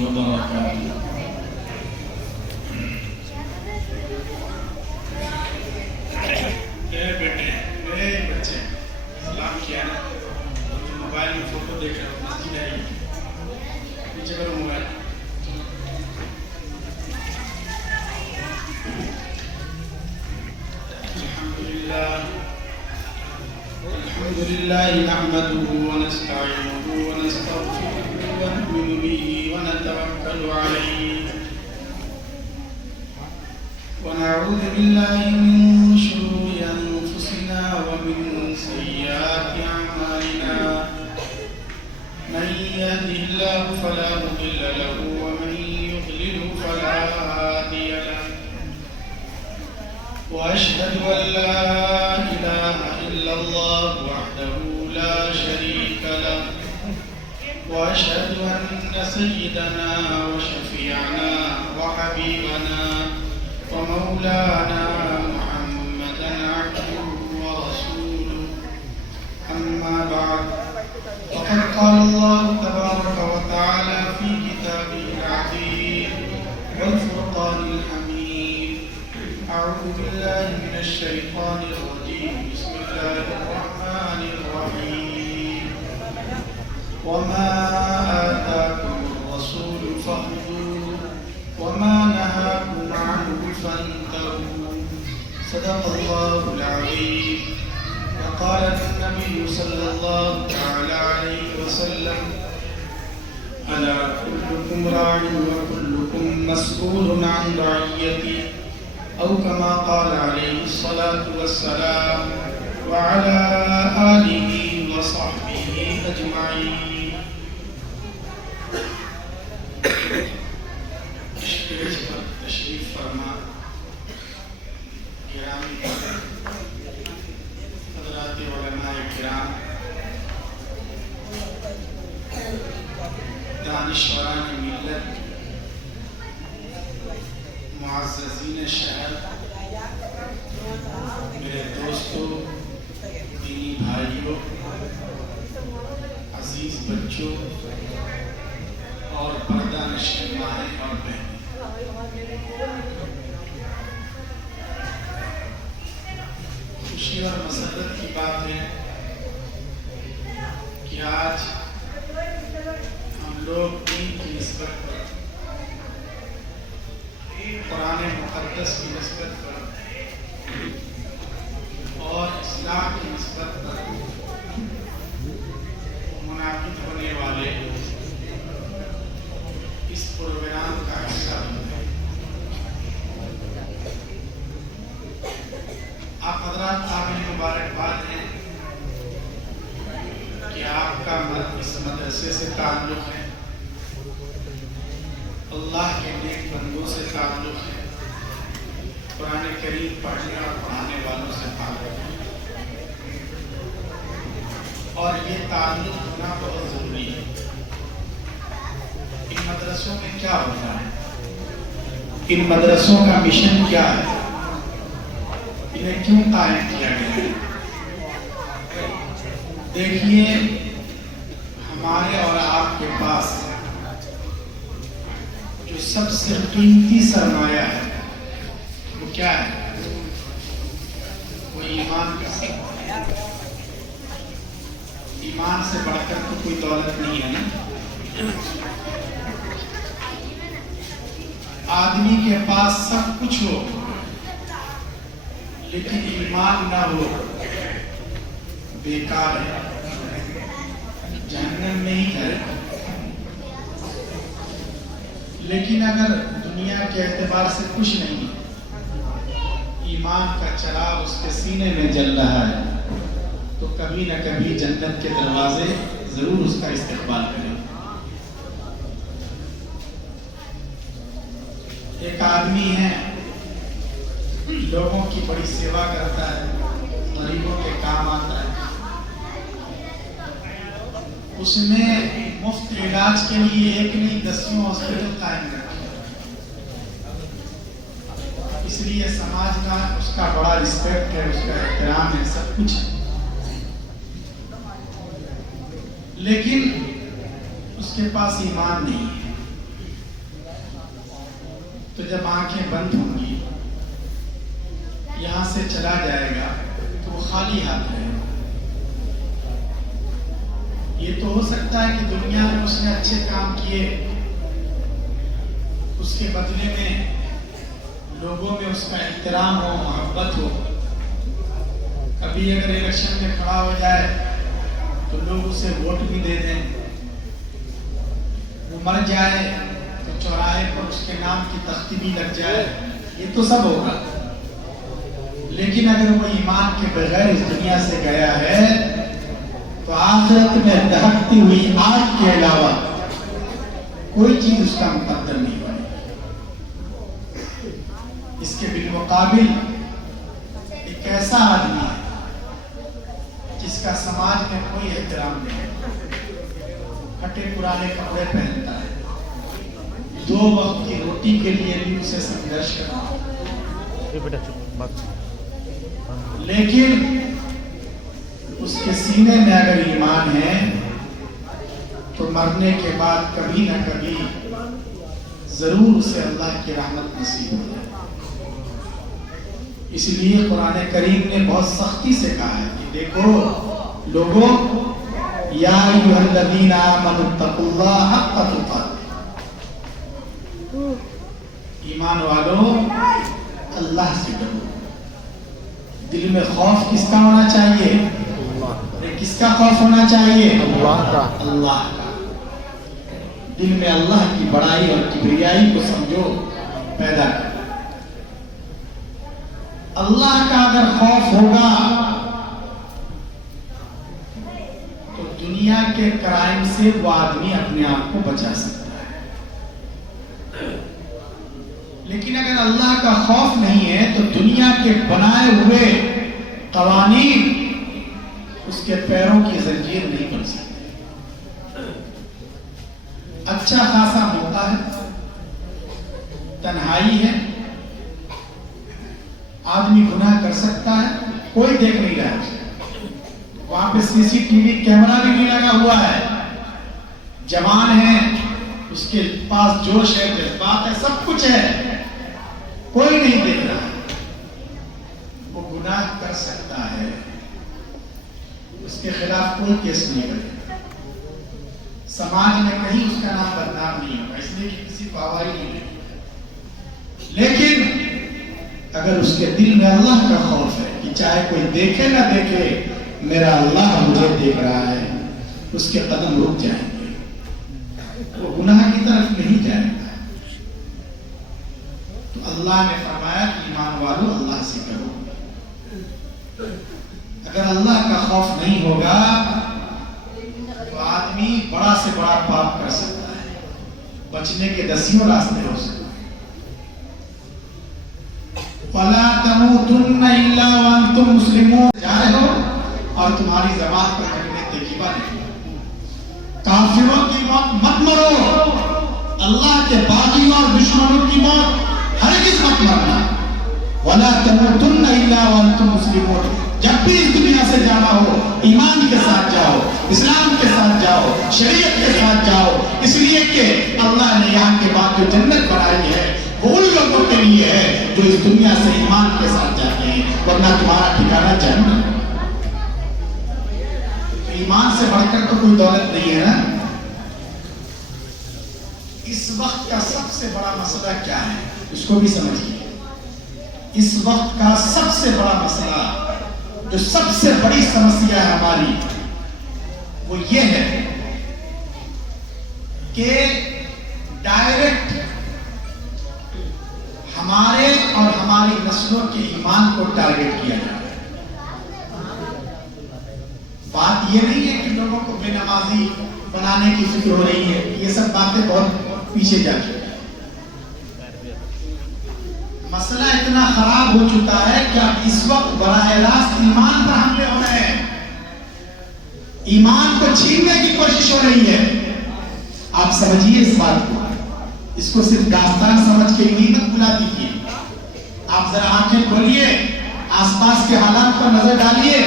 وبركاته. بیٹے بچے سلام کیا نا، موبائل میں فوٹو دیکھ رہے ہو، مسجد ہے نیچے کرو موبائل. الحمد لله نحمده ونستعينه ونستغفره ونؤمن به ونتوكل عليه ونعوذ بالله من شرور أنفسنا ومن سيئات أعمالنا. من يهده الله فلا مضل له ومن يضلل فلا هادي له. وأشهد أن لا إله إلا الله وحده لا شريك له. وأشهد أن سيدنا وشفيعنا وحبيبنا ومولانا محمدا عبده ورسوله. أما بعد، فقد قال الله تبارك وتعالى في كتابه العزيز والفرقان الحميد: أعوذ بالله من الشيطان الرجيم. بسم الله الرحمن الرحيم. وما آتاكم الرسول فخذوه وما نهاكم عنه فانتهوا. صدق الله العظيم. وقال النبي صلى الله تعالى عليه وسلم: ألا كلكم راع وكلكم مسؤول عن رعيته، أو كما قال عليه الصلاة والسلام، وعلى آله وصحبه أجمعين. تشریف فرما گرامی حضرات علماء کرام، دانشوران ملت، معززین شہر، میرے دوستوں، دینی بھائیوں، عزیز بچوں اور پردہ نشین مائیں اور بہنیں، خوشی اور مسرت کی بات ہے کہ آج ہم لوگ دین کی نسبت پر، قرآن مقدس کی نسبت پر اور اسلام کی نسبت پر منعقد ہونے والے اس پروگرام کا حصہ بنتے ہیں. آپ حضرات قابل مبارکباد ہیں کہ آپ کا اس مدرسے سے تعلق ہے، اللہ کے نیک بندوں سے تعلق ہے، قرآن کریم پڑھنے اور پڑھانے والوں سے تعلق ہے، اور یہ تعلق ہونا بہت ضروری ہے. ان مدرسوں میں کیا ہوتا ہے؟ ان مدرسوں کا مشن کیا ہے؟ انہیں کیوں قائم کیا گیا ہے؟ دیکھیے، ہمارے اور آپ کے پاس جو سب سے قیمتی سرمایہ ہے وہ کیا ہے؟ وہ ایمان کا سرمایہ. ایمان سے بڑھ کر تو کوئی دولت نہیں ہے نا. آدمی کے پاس سب کچھ ہو لیکن ایمان نہ ہو، بیکار ہے، جہنم میں ہی ہے. لیکن اگر دنیا کے اعتبار سے کچھ نہیں، ایمان کا چراغ اس کے سینے میں جل رہا ہے، تو کبھی نہ کبھی جنت کے دروازے ضرور اس کا استقبال کریں. ایک آدمی ہے، لوگوں کی بڑی سیوا کرتا ہے، غریبوں کے کام آتا ہے. اس نے مفت علاج کے لیے ایک نہیں 10 ہاسپٹل قائم رکھے. اس لیے سماج کا اس کا بڑا رسپیکٹ ہے، اس کا احترام ہے، سب کچھ ہے. لیکن اس کے پاس ایمان نہیں ہے. تو جب آنکھیں بند ہوں گی یہاں سے چلا جائے گا تو وہ خالی ہاتھ رہے گا۔ یہ تو ہو سکتا ہے کہ دنیا میں اس نے اچھے کام کیے، اس کے بدلے میں لوگوں میں اس کا احترام ہو، محبت ہو۔ کبھی اگر الیکشن میں کھڑا ہو جائے تو لوگ اسے ووٹ بھی دے دیں، وہ مر جائے تو چوراہے پر اس کے نام کی تختی بھی لگ جائے، یہ تو سب ہوگا۔ لیکن اگر وہ ایمان کے بغیر اس دنیا سے گیا ہے تو آخرت میں دہکتی ہوئی آگ کے علاوہ کوئی چیز اس کا مقدر نہیں بنے۔ اس کے بالمقابل ایک ایسا آدمی ہے جس کا سماج میں کوئی احترام نہیں ہے، پھٹے پرانے کپڑے پہنتا ہے، 2 وقت کی روٹی کے لیے بھی اسے سنگھرش کرنا، لیکن اس کے سینے میں اگر ایمان ہے تو مرنے کے بعد کبھی نہ کبھی ضرور اسے اللہ کی رحمت نصیب ہو جائے۔ اس لیے قرآن کریم نے بہت سختی سے کہا ہے کہ دیکھو لوگوں، یا ایھا الذین آمنوا اتقوا اللہ حق تقاته، ایمان والوں اللہ سے ڈرو۔ دل میں خوف کس کا ہونا چاہیے؟ کس کا خوف ہونا چاہیے؟ اللہ کا۔ اللہ کا۔ دل میں اللہ کی بڑائی اور کبریائی کو سمجھو، پیدا کرو۔ اللہ کا اگر خوف ہوگا تو دنیا کے کرائم سے وہ آدمی اپنے آپ کو بچا سکتا ہے، لیکن اگر اللہ کا خوف نہیں ہے تو دنیا کے بنائے ہوئے قوانین اس کے پیروں کی زنجیر نہیں بن سکتے۔ اچھا خاصا موقع ہے، تنہائی ہے، آدمی گناہ کر سکتا ہے، کوئی دیکھ نہیں رہا ہے، وہاں پہ CCTV کیمرہ بھی نہیں لگا ہوا ہے، جوان ہے، اس کے پاس جوش ہے، جذبات ہے، سب کچھ ہے، کوئی نہیں دیکھ رہا، وہ گناہ کر سکتا ہے، اس کے خلاف کوئی کیس نہیں کرے، سماج میں کہیں اس کا نام بدنام نہیں ہوگا، اس لیے کہ کسی کو آواز نہیں ملے۔ لیکن اگر اس کے دل میں اللہ کا خوف ہے کہ چاہے کوئی دیکھے نہ دیکھے میرا اللہ مجھے دیکھ رہا ہے، اس کے قدم رک جائیں گے، وہ گناہ کی طرف نہیں جائے گا۔ تو اللہ نے فرمایا کہ ایمان والو اللہ سے کرو۔ اگر اللہ کا خوف نہیں ہوگا تو آدمی بڑا سے بڑا پاپ کر سکتا ہے، بچنے کے 10 راستے ہو سکتے ہیں۔ وَلَا تَمُوتُنَّ إِلَّا وَأَنْتُمْ مُسْلِمُونَ، جا رہے ہو اور تمہاری زبان پر کلمہ طیبہ نہیں، کافروں کی موت مت مرو، اللہ کے باغیوں اور دشمنوں کی موت ہرگز مت مرنا۔ وَلَا تَمُوتُنَّ إِلَّا وَأَنْتُمْ مُسْلِمُونَ، جب بھی اس دنیا سے جانا ہو ایمان کے ساتھ جاؤ، اسلام کے ساتھ جاؤ، شریعت کے ساتھ جاؤ، اس لیے کہ اللہ نے یہاں کے بعد جو جنت بنائی ہے وہ ان لوگوں کے لیے ہے جو اس دنیا سے ایمان کے ساتھ جاتے ہیں، ورنہ تمہارا ٹھکانہ جہنم۔ ایمان سے بڑھ کر تو کوئی دولت نہیں ہے نا۔ اس وقت کا سب سے بڑا مسئلہ کیا ہے اس کو بھی سمجھیے۔ اس وقت کا سب سے بڑا مسئلہ، جو سب سے بڑی سمسیا ہے ہماری، وہ یہ ہے کہ ڈائریکٹ ہمارے اور ہماری نسلوں کے ایمان کو ٹارگٹ کیا جائے۔ بات یہ نہیں ہے کہ لوگوں کو بے نمازی بنانے کی فکر ہو رہی ہے، یہ سب باتیں بہت پیچھے جا چکی ہیں۔ مسئلہ اتنا خراب ہو چکا ہے کہ اب اس وقت براہ راست ایمان پر حملے ہو رہے ہیں، ایمان کو چھیننے کی کوشش ہو رہی ہے۔ آپ سمجھیے اس بات کو، اس کو صرف داستان سمجھ کے مت بلا دیجیے۔ آپ ذرا آنکھیں کھولیے، آس پاس کے حالات پر نظر ڈالیے،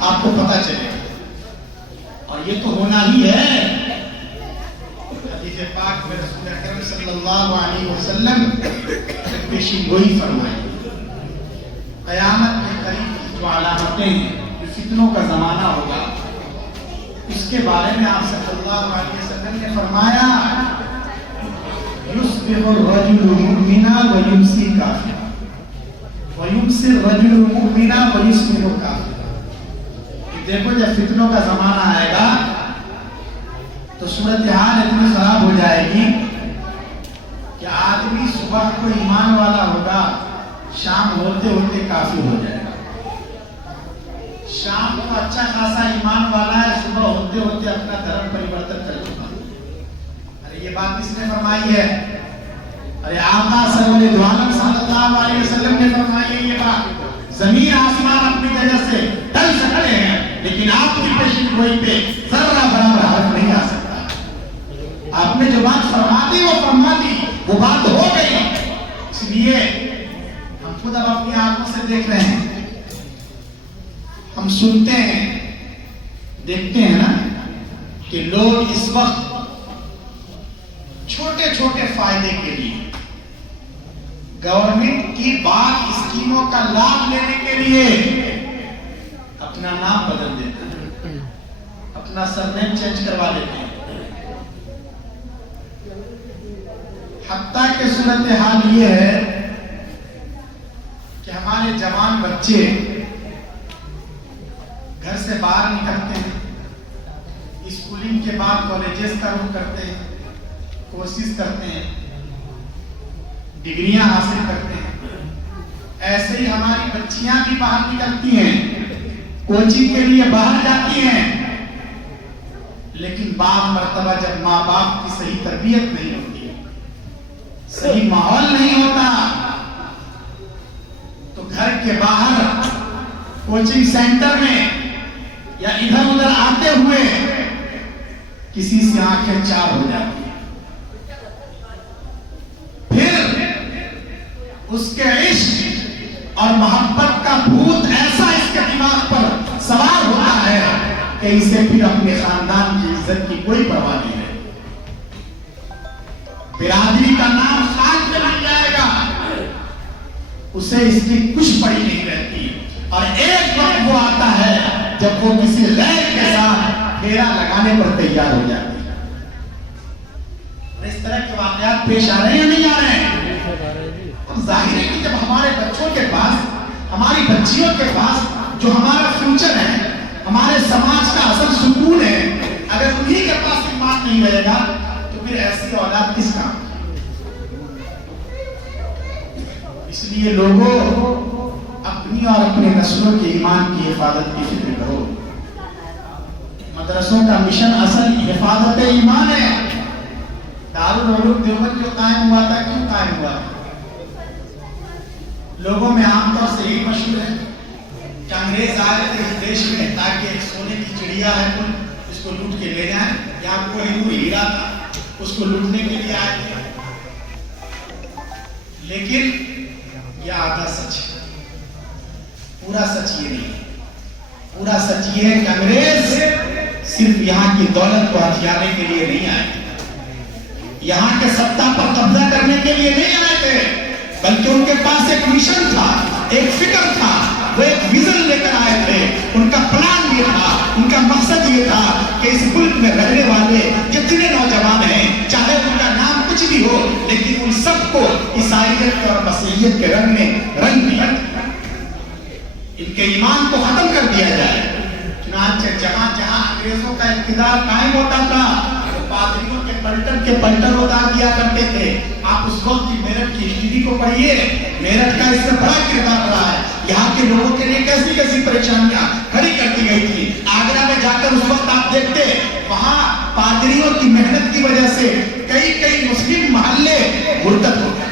آپ کو پتہ چلے گا۔ اور یہ تو ہونا ہی ہے۔ حدیث پاک میں رسول اکرم صلی اللہ علیہ وسلم پیشین گوئی فرمائی قیامت کے قریب جو علامتیں ہیں، جو فتنوں کا زمانہ ہوگا، اس کے بارے میں آپ صلی اللہ علیہ وسلم نے فرمایا یصبح الرجل مؤمنا ویمسی کافرا ویمسی الرجل مؤمنا ویصبح کافرا۔ دیکھو جب فتنوں کا زمانہ آئے گا تو صورتحال اتنی خراب ہو جائے گی کہ آدمی صبح کو ایمان والا ہوگا، شام ہوتے ہوتے کافر ہو جائے گا۔ شام کو اچھا خاصا ایمان والا ہے، صبح ہوتے ہوتے اپنا دھرم پریورتن کر چکا۔ ارے یہ بات کس نے فرمائی ہے؟ ارے آقا صلی اللہ علیہ وسلم نے فرمائی ہے یہ بات۔ زمین آسمان اپنی جگہ سے ڈل سکتے ہیں لیکن آپ کی پیشن گوئی پہ ذرہ برابر حرف نہیں آ سکتا۔ آپ نے جو بات فرما دی وہ فرما دی، وہ بات ہو گئی۔ اس لیے ہم خود اب اپنی آنکھوں سے دیکھ رہے ہیں، ہم سنتے ہیں، دیکھتے ہیں نا کہ لوگ اس وقت چھوٹے چھوٹے فائدے کے لیے گورنمنٹ کی بات اسکیموں کا لابھ لینے کے لیے اپنا نام بدل دیتے ہیں، اپنا سرنیم چینج کروا دیتے ہیں۔ حتیٰ کہ صورتحال یہ ہے کہ ہمارے جوان بچے گھر سے باہر نکلتے ہیں، اسکولنگ کے بعد کالجز کا رخ کرتے ہیں، کورسز کرتے ہیں، ڈگریاں حاصل کرتے ہیں۔ ایسے ہی ہماری بچیاں بھی باہر نکلتی ہیں، کوچنگ کے لیے باہر جاتی ہیں، لیکن بعض مرتبہ جب ماں باپ کی صحیح تربیت نہیں ہوتی، صحیح ماحول نہیں ہوتا، تو گھر کے باہر کوچنگ سینٹر میں یا ادھر ادھر آتے ہوئے کسی سے آنکھیں چار ہو جاتی ہیں۔ پھر اس کے عشق اور محبت کا بھوت ایسا اس کے دماغ پر سوار ہوتا ہے کہ اسے پھر اپنے خاندان کی عزت کی کوئی پرواہ نہیں ہے۔ برادری کا نام خاک میں لگ جائے گا، اسے اس کی کچھ پڑی نہیں رہتی، اور ایک وقت وہ آتا ہے جب وہ کسی غیر کے ساتھ پھیرا لگانے پر تیار ہو جاتی ہے۔ اور اس طرح کے واقعات پیش آ رہے ہیں یا نہیں آ رہے ہیں؟ اب ظاہر ہے کہ جب ہمارے بچوں کے پاس، ہماری بچیوں کے پاس جو ہمارا فیوچر ہے، ہمارے سماج کا اصل سکون ہے، اگر انہی کے پاس ایمان نہیں رہے گا تو پھر ایسی اولاد کس کام؟ اس لیے لوگوں اپنی اور اپنے نسلوں کے ایمان کی حفاظت کی فکر کرو۔ مدرسوں کا مشن اصل حفاظت ایمان ہے۔ دارالعلوم دیوبند جو قائم ہوا تھا، کیوں قائم ہوا؟ لوگوں میں عام طور سے یہی مشہور ہے کہ انگریز آئے تھے اس دیش میں تاکہ سونے کی چڑیا ہے ملک، اس کو لوٹ کے لے جائیں، یا کوئی ہیرا تھا اس کو لوٹنے کے لیے آئے تھے۔ لیکن یہ آدھا سچ ہے، پورا سچ یہ نہیں ہے۔ پورا سچ یہ ہے کہ انگریز صرف یہاں کی دولت کو ہتھیانے کے لیے نہیں آئے تھے، یہاں کے سطح پر قبضہ کرنے کے لیے نہیں آئے تھے، بلکہ ان کے پاس ایک مشن تھا، ایک فکر تھا، وہ ایک ویژن لے کر آئے تھے۔ ان کا پلان یہ تھا، ان کا مقصد یہ تھا کہ اس ملک میں رہنے والے جتنے نوجوان ہیں، چاہے ان کا نام کچھ بھی ہو، لیکن ان سب کو عیسائیت اور مسیحیت کے رنگ میں رنگ دیا، ان کے ایمان کو ختم کر دیا جائے۔ چنانچہ جہاں جہاں انگریزوں کا اقتدار قائم ہوتا تھا، وہ پادریوں کے پلٹن اتار دیا کرتے تھے۔ آپ اس وقت کی میرٹھ کی ہسٹری کو پڑھیے، میرٹھ کا اس سے بڑا کردار رہا ہے۔ یہاں کے لوگوں کے لیے کیسی کیسی پریشانیاں کھڑی کر دی گئی تھی۔ آگرہ میں جا کر اس وقت آپ دیکھتے، وہاں پادریوں کی محنت کی وجہ سے کئی مسلم محلے مرتد ہو گئے۔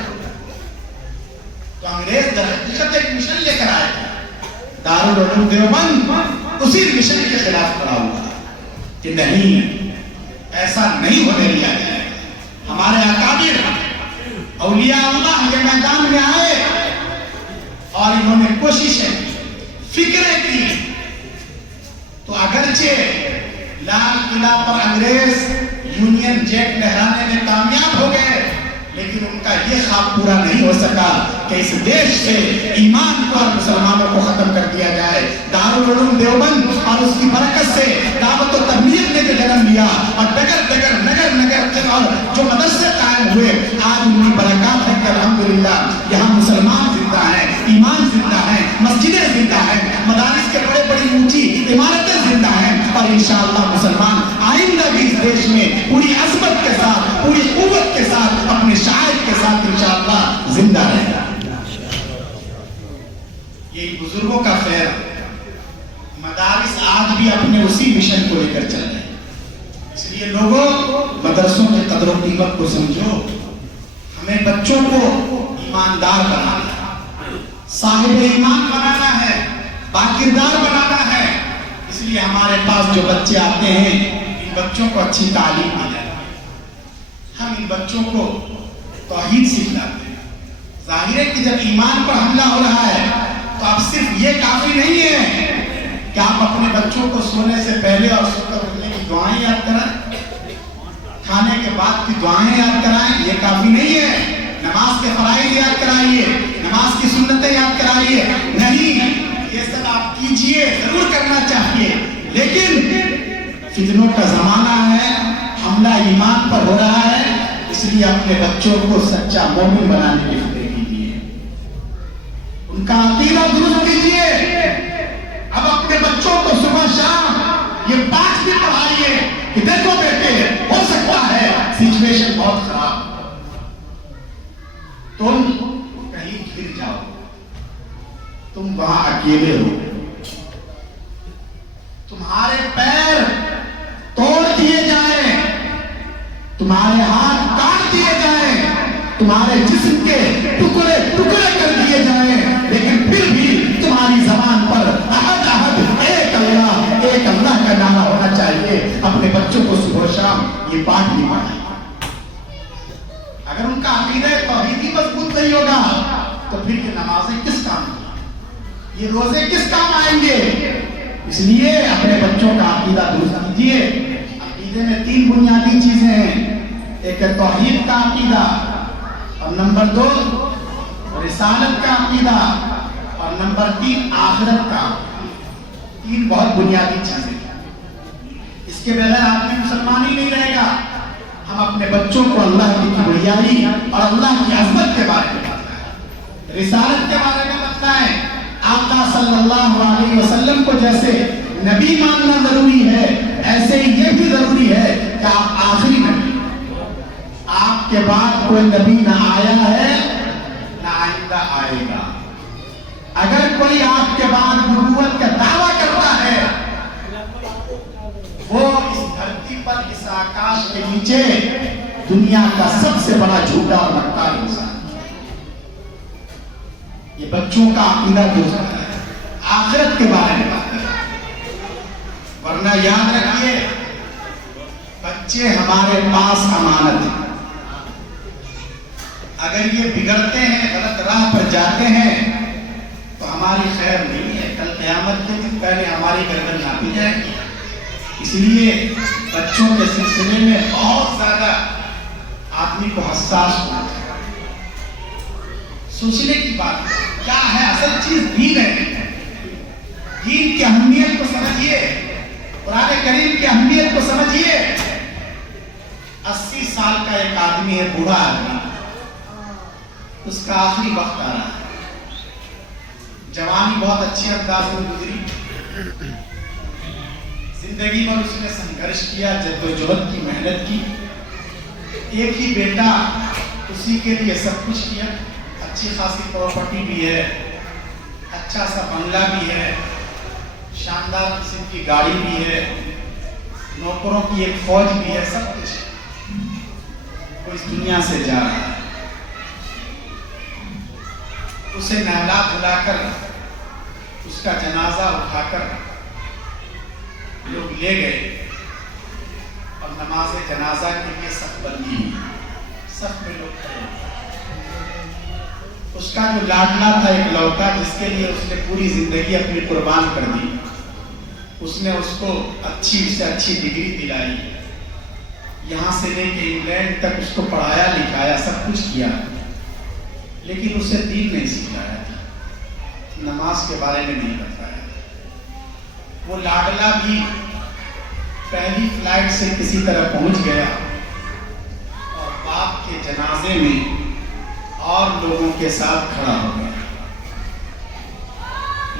تو انگریز در حقیقت ایک مشن لے کر آئے تھے۔ دارالعلوم دیوبند اسی مشن کے خلاف کھڑا ہوا کہ نہیں، ایسا نہیں ہونے دیا جائے۔ ہمارے اکابر اولیاء اللہ یہ میدان میں آئے اور انہوں نے کوششیں کی، فکریں کی، تو اگرچہ لال قلعہ پر انگریز یونین جیک لہرانے میں کا یہ خواب پورا نہیں ہو سکا کہ اس دیش سے ایمان کو اور مسلمانوں کو ختم کر دیا جائے. دارالعلوم دیوبند اور اس کی برکت سے دعوت و تبلیغ نے جو جنم لیا اور ڈگر ڈگر نگر نگر اور جو مدرسے قائم ہوئے, آج ان کی برکات ہے کہ الحمدللہ یہاں مسلمان زندہ ہیں, ایمان زندہ ہے, مسجدیں زندہ ہیں, مدارس کے بڑے بڑی اونچی عمارتیں زندہ ہیں, اور انشاءاللہ مسلمان آئندہ بھی اس دیش میں پوری عظمت کے ساتھ, پوری قوت کے ساتھ, اپنے شاعر کے ساتھ انشاءاللہ زندہ رہے گا. یہ بزرگوں کا خیر. مدارس آج بھی اپنے اسی مشن کو لے کر چل رہے ہیں. اس لیے لوگوں مدرسوں کی قدر و قیمت کو سمجھو. ہمیں بچوں کو ایماندار بنانا ہے, صاحب ایمان بنانا ہے, باکردار بنانا ہے. اس لیے ہمارے پاس جو بچے آتے ہیں ان بچوں کو اچھی تعلیم دی جاتی ہے. ہم ان بچوں کو توحید سکھلاتے ہیں. ظاہر ہے کہ جب ایمان پر حملہ ہو رہا ہے تو اب صرف یہ کافی نہیں ہے کہ آپ اپنے بچوں کو سونے سے پہلے اور سو کر اٹھنے کی دعائیں یاد کرائیں, کھانے کے بعد کی دعائیں یاد کرائیں. یہ کافی نہیں ہے. نماز کے فرائض یاد کرائیے, نماز کی سنتیں یاد کرائیے. نہیں, یہ سب آپ کیجئے, ضرور کرنا چاہیے, لیکن فتنوں کا زمانہ ہے, حملہ ایمان پر ہو رہا ہے. اس لیے اپنے بچوں کو سچا مومن بنانے کی فکر کیجئے, ان کا عقیدہ درست کیجئے. اب اپنے بچوں کو صبح شام یہ بات بھی پڑھائیے کہ دیکھو بیٹے, ہو سکتا ہے سچویشن بہت خراب, تم کہیں گر جاؤ, تم وہاں اکیلے ہو, تمہارے پیر توڑ دیے جائیں, تمہارے ہاتھ کاٹ دیے جائیں, تمہارے جسم کے ٹکڑے ٹکڑے کر دیے جائیں, لیکن پھر بھی تمہاری زبان پر احد احد ایک اللہ کا نام ہونا چاہیے. اپنے بچوں کو صبح شام یہ پاٹ نہیں پڑھائیں. اگر ان کا عقیدہ توحیدی مضبوط نہیں ہوگا تو پھر یہ نمازیں کس کام کی, یہ روزے کس کام آئیں گے. اس لیے اپنے بچوں کا عقیدہ درست کیجیے. عقیدے میں 3 بنیادی چیزیں ہیں. ایک ہے توحید کا عقیدہ, اور نمبر 2 رسالت کا عقیدہ, اور نمبر 3 آخرت کا. 3 بہت بنیادی چیزیں. اس کے بغیر آدمی مسلمان ہی نہیں رہے گا. ہم اپنے بچوں کو اللہ کی کبریائی اور اللہ کی عظمت کے بارے میں بتائیں, رسالت کے بارے میں بتائیں. آقا صلی اللہ علیہ وسلم کو جیسے نبی ماننا ضروری ہے, ایسے ہی یہ بھی ضروری ہے کہ آپ آخری نبی, آپ کے بعد کوئی نبی نہ آیا ہے نہ آئندہ آئے گا. اگر کوئی آپ کے بعد نبوت کا دعویٰ کرتا ہے وہ اس دھرتی پر, اس آکاش کے نیچے دنیا کا سب سے بڑا جھوٹا اور مکار انسان. یہ بچوں کا عقیدہ درست ہے, آخرت کے بارے میں بات ہے. ورنہ یاد رکھیے بچے ہمارے پاس امانت ہیں. اگر یہ بگڑتے ہیں, غلط راہ پر جاتے ہیں تو ہماری خیر نہیں ہے. کل قیامت کے دن پہلے ہماری گردن ناپی جائے گی. اس لیے بچوں کے سلسلے میں بہت زیادہ آدمی کو حساس ہونا چاہیے. سوچنے کی بات کیا ہے, اصل چیز دین ہے. دین کی اہمیت کو سمجھیے, قرآن کریم کی اہمیت کو سمجھیے. 80 سال کا ایک آدمی ہے, بوڑھا آدمی, اس کا آخری وقت آ رہا ہے. جوانی بہت اچھے انداز میں گزری, زندگی پر اس نے سنگھرش کیا, جدوجہد کی, محنت کی. ایک ہی بیٹا, اسی کے لیے سب کچھ کیا. اچھی خاصی پراپرٹی بھی ہے, اچھا سا بنگلہ بھی ہے, شاندار قسم کی گاڑی بھی ہے, نوکروں کی ایک فوج بھی ہے, سب کچھ. وہ اس دنیا سے جا رہا ہے. اسے نہلا دھلا کر, اس کا جنازہ اٹھا کر لوگ لے گئے اور نماز جنازہ کے لیے صف بندی ہوئی. صف میں لوگ کھڑے. اس کا جو لاڈلا تھا ایک لوتا, جس کے لیے اس نے پوری زندگی اپنی قربان کر دی, اس نے اس کو اچھی سے اچھی ڈگری دلائی, یہاں سے لے کے انگلینڈ تک اس کو پڑھایا لکھایا, سب کچھ کیا. لیکن اسے دین نہیں سکھایا تھا، نماز کے بارے میں نہیں بتایا تھا. وہ لاڈلا بھی پہلی فلائٹ سے کسی طرح پہنچ گیا اور باپ کے جنازے میں اور لوگوں کے ساتھ کھڑا ہو گیا.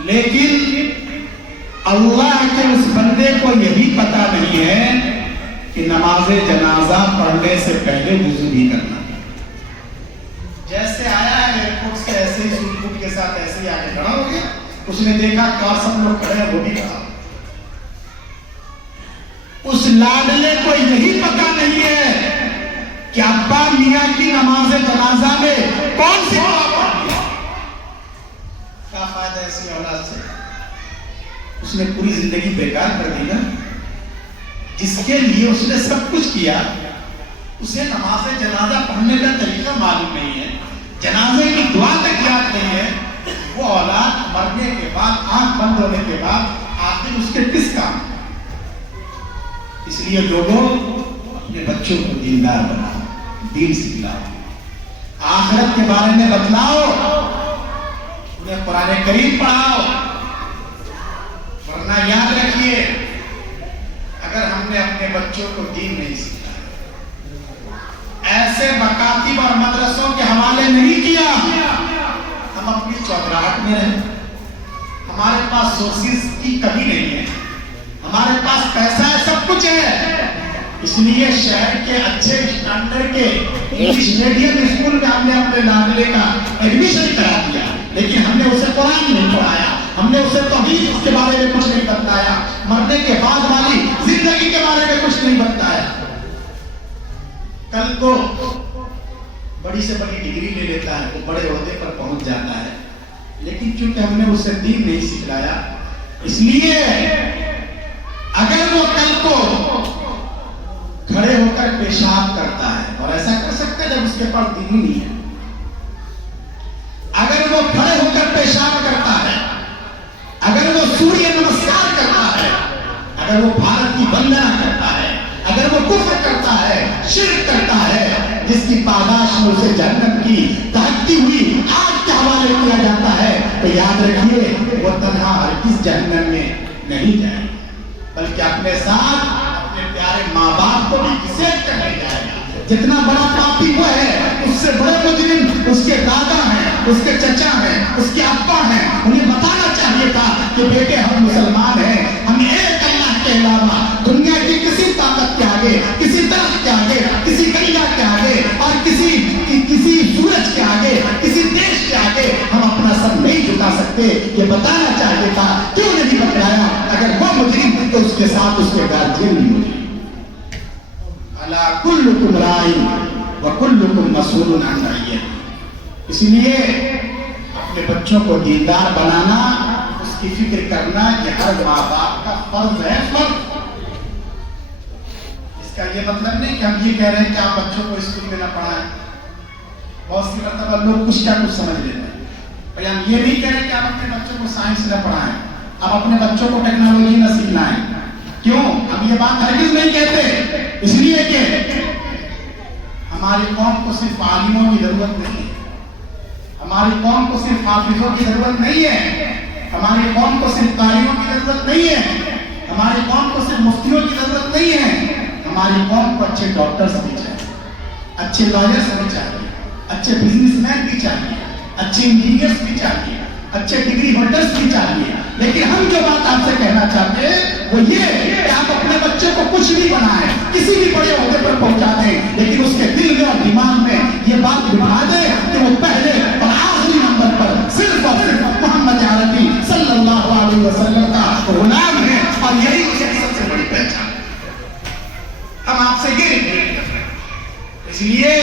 لیکن اللہ کے اس بندے کو یہی پتا نہیں ہے کہ نماز جنازہ پڑھنے سے پہلے وضو بھی کرنا. جیسے آیا ہے ایئرپورٹ سے ایسے ہی سوٹ بوٹ کے ساتھ ایسے ہی آگے کھڑا ہو گیا. اس نے دیکھا کہ اور سب لوگ کھڑے ہیں، وہ بھی کھڑا. اس لاڈلے کو یہی پتا نہیں ہے کہ ابا میاں کی نماز جنازہ میں کون سی دعا پڑھنی ہے. کیا فائدہ ایسی اولاد سے؟ اس نے پوری زندگی بیکار کر دی نا. جس کے لیے اس نے سب کچھ کیا، اسے نماز جنازہ پڑھنے کا طریقہ معلوم نہیں ہے، جنازے کی دعا تک یاد نہیں ہے. وہ اولاد مرنے کے بعد، آنکھ بند ہونے کے بعد آخر اس کے کس کام؟ اس لیے لوگوں اپنے بچوں کو دیندار بناؤ، دین سکھلاؤ، آخرت کے بارے میں بتلاؤ، انہیں قرآن کریم پڑھاؤ. ورنہ یاد رکھیے، اگر ہم نے اپنے بچوں کو دین نہیں سکھایا، ایسے مکاتب اور مدرسوں کے حوالے نہیں کیا، ہم اپنی چوکراہٹ میں رہیں. ہمارے پاس سورسز کی کمی نہیں ہے، ہمارے پاس پیسہ ہے، سب کچھ ہے. اس لیے شہر کے اچھے اسٹینڈرڈ کے انگلش میڈیم اسکول میں ہم نے اپنے لاڈلے کا ایڈمیشن کرا دیا، لیکن ہم نے اسے قرآن نہیں پڑھایا، ہم نے اسے توحید کے بارے میں کچھ نہیں بتایا، مرنے کے بعد والی زندگی کے بارے میں کچھ نہیں بتایا. کل کو بڑی سے بڑی ڈگری لے لیتا ہے، وہ بڑے عہدے پر پہنچ جاتا ہے، لیکن چونکہ ہم نے اسے دین نہیں سکھلایا، اس لیے اگر وہ کل کو کھڑے ہو کر پیشاب کرتا ہے، اور ایسا کر سکتا ہے جب اس کے پاس دین ہی نہیں ہے، اگر وہ کھڑے ہو کر پیشاب کرتا ہے، اگر وہ سوریہ نمسکار کرتا ہے، اگر وہ بھارت کی وندنا کرتا ہے، اگر وہ کفر کرتا ہے، شرک کرتا ہے، جس کی پاداش میں اسے جہنم کی دہکتی ہوئی آگ کے حوالے کیا جاتا ہے، تو یاد رکھیے وہ تنہا ہرگز جہنم میں نہیں جائے، بلکہ اپنے ساتھ اپنے پیارے ماں باپ کو بھی گھسیٹ کر لے جائے گا. جتنا بڑا پاپی وہ ہے، اس سے بڑے مجرم اس کے دادا ہیں، اس کے چچا ہیں، اس کے ابا ہیں. انہیں بتانا چاہیے تھا کہ بیٹے ہم مسلمان ہیں، ہم ایک اللہ کے علاوہ دنیا کی کسی طاقت کے آگے، کسی درخت کے آگے، کسی گنگا کے آگے، اور کسی سورج کے آگے، کسی دیش کے آگے ہم اپنا سر نہیں جھکا سکتے. یہ بتانا چاہیے تھا، کیوں نہیں بتایا؟ اگر وہ مجرم تو اس کے ساتھ اس کے گارجین بھی مجرم. الا کلکم راع وکلکم مسئول عن رعیتہ. اس لیے اپنے بچوں کو دیندار بنانا، اس کی فکر کرنا، یہ ہر ماں باپ کا فرض ہے. فرض اس کا یہ مطلب نہیں کہ ہم یہ کہہ رہے ہیں کہ آپ بچوں کو اسکول میں نہ پڑھائیں. بہت سی مرتبہ لوگ کچھ کیا کچھ سمجھ لیتے ہیں. بھائی ہم یہ نہیں کہہ رہے کہ آپ اپنے بچوں کو سائنس نہ پڑھائیں، آپ اپنے بچوں کو ٹیکنالوجی نہ سکھلائیں. کیوں؟ ہم یہ بات ہرگز نہیں کہتے، اس لیے کہ ہماری قوم کو صرف عالموں کی ضرورت نہیں ہے، ہماری قوم کو صرف حافظوں کی ضرورت نہیں ہے، ہماری قوم کو صرف قاریوں کی ضرورت نہیں ہے، ہماری قوم کو صرف مفتیوں کی ضرورت نہیں ہے. ہماری قوم کو اچھے ڈاکٹرز بھی چاہیے، اچھے لائرز بھی چاہیے، اچھے بزنس مین بھی چاہیے، اچھے انجینئرز بھی چاہیے، اچھے ڈگری ہولڈرز بھی چاہیے. لیکن ہم جو بات آپ سے کہنا چاہتے ہیں وہ یہ کہ آپ اپنے بچے کو کچھ بھی بنائیں، کسی بھی بڑے عہدے پر پہنچا دیں، لیکن اس کے دل میں اور دماغ میں یہ بات بٹھا دیں کہ وہ پہلے اور آخری نمبر پر صرف اور صرف محمد عربی صلی اللہ علیہ وسلم کا غلام ہے، اور یہی اس کی سب سے بڑی پہچان ہے. ہم آپ سے یہ ریکویسٹ کر رہے ہیں. اس لیے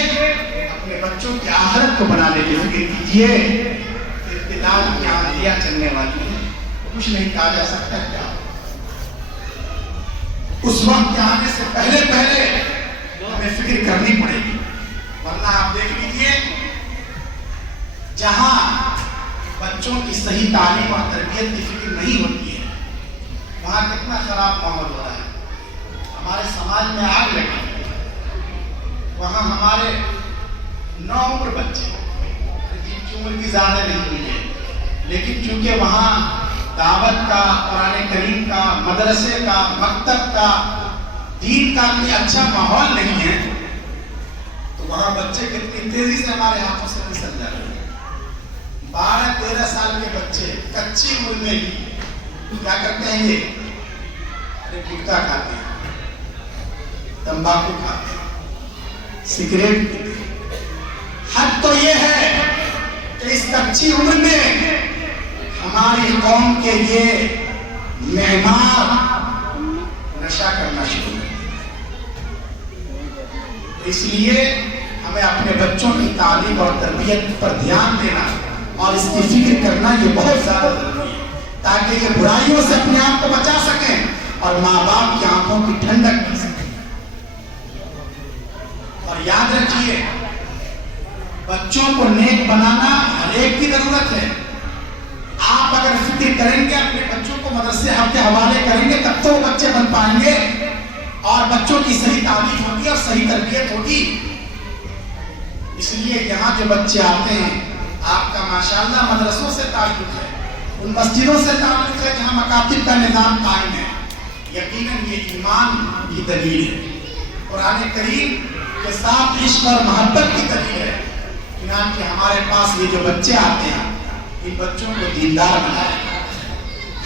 اپنے بچوں کی آخرت کو بنانے کی فکر کیجیے. ابتداء کی آندیاں چلنے والی ہیں، کچھ نہیں کہا جا سکتا کیا. اس وقت کے آنے سے پہلے ہمیں فکر کرنی پڑے گی. ورنہ آپ دیکھ لیجیے، جہاں بچوں کی صحیح تعلیم اور تربیت کی فکر نہیں ہوتی ہے، وہاں کتنا خراب ماحول ہو رہا ہے. ہمارے سماج میں آگ لگی ہے، وہاں ہمارے نوعمر بچے عمر بھی زیادہ نہیں ہوئی ہے، لیکن چونکہ وہاں دعوت کا، قرآن کریم کا، مدرسے کا، مکتب کا، دین کا کوئی اچھا ماحول نہیں ہے، تو وہاں بچے کتنی تیزی سے ہمارے ہاتھوں سے پھسل جاتے ہیں۔ 12-13 سال کے بچے کچی عمر میں ہی کیا کرتے ہیں؟ یہ گٹکا کھاتے ہیں، تمباکو کھاتے ہیں، سگریٹ پیتے ہیں۔ حد تو یہ ہے کہ اس کچی عمر میں ہماری قوم کے یہ معمار نشہ کرنا شروع کر دیا۔ اس لیے ہمیں اپنے بچوں کی تعلیم اور تربیت پر دھیان دینا اور اس کی فکر کرنا یہ بہت زیادہ ضروری ہے، تاکہ یہ برائیوں سے اپنے آپ کو بچا سکیں اور ماں باپ کی آنکھوں کی ٹھنڈک مل سکے۔ اور یاد رکھیے، بچوں کو نیک بنانا ہر ایک کی ضرورت ہے۔ آپ اگر فکر کریں گے، اپنے بچوں کو مدرسے کے حوالے کریں گے، تب تو وہ بچے بن پائیں گے اور بچوں کی صحیح تعلیم ہوگی اور صحیح تربیت ہوگی۔ اس لیے یہاں جو بچے آتے ہیں، آپ کا ماشاءاللہ مدرسوں سے تعلق ہے، ان مسجدوں سے تعلق ہے جہاں مکاتب کا نظام قائم ہے، یقیناً یہ ایمان کی دلیل ہے، قرآن کریم کے ساتھ عشق اور محبت کی دلیل ہے۔ چنانچہ ہمارے پاس یہ جو بچے آتے ہیں، ان بچوں کو دیندار بنائیں،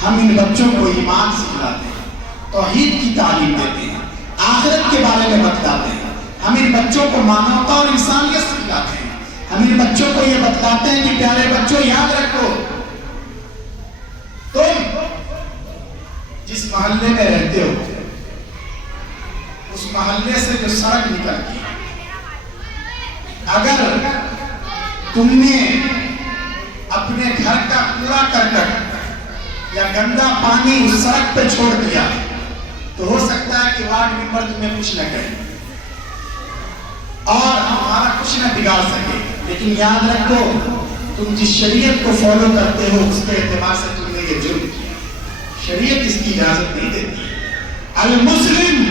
ہم ان بچوں کو ایمان سکھلاتے ہیں، توحید کی تعلیم دیتے ہیں، آخرت کے بارے میں بتلاتے ہیں، ہم ان بچوں کو مانوتا اور انسانیت سکھلاتے ہیں، ہم ان بچوں کو یہ بتلاتے ہیں کہ پیارے بچوں یاد رکھو، تم جس محلے میں رہتے ہو، اس محلے سے جو سڑک نکلتی ہے، اگر تم نے اپنے گھر کا کوڑا کرکٹ یا گندا پانی اس سڑک پہ چھوڑ دیا تو ہو سکتا ہے کہ وارڈ ممبر تمہیں کچھ نہ کہے اور ہمارا کچھ نہ بگاڑ سکے، لیکن یاد رکھو تم جس شریعت کو فالو کرتے ہو اس کے اعتبار سے تم نے یہ جرم کیا، شریعت اس کی اجازت نہیں دیتی۔ المسلم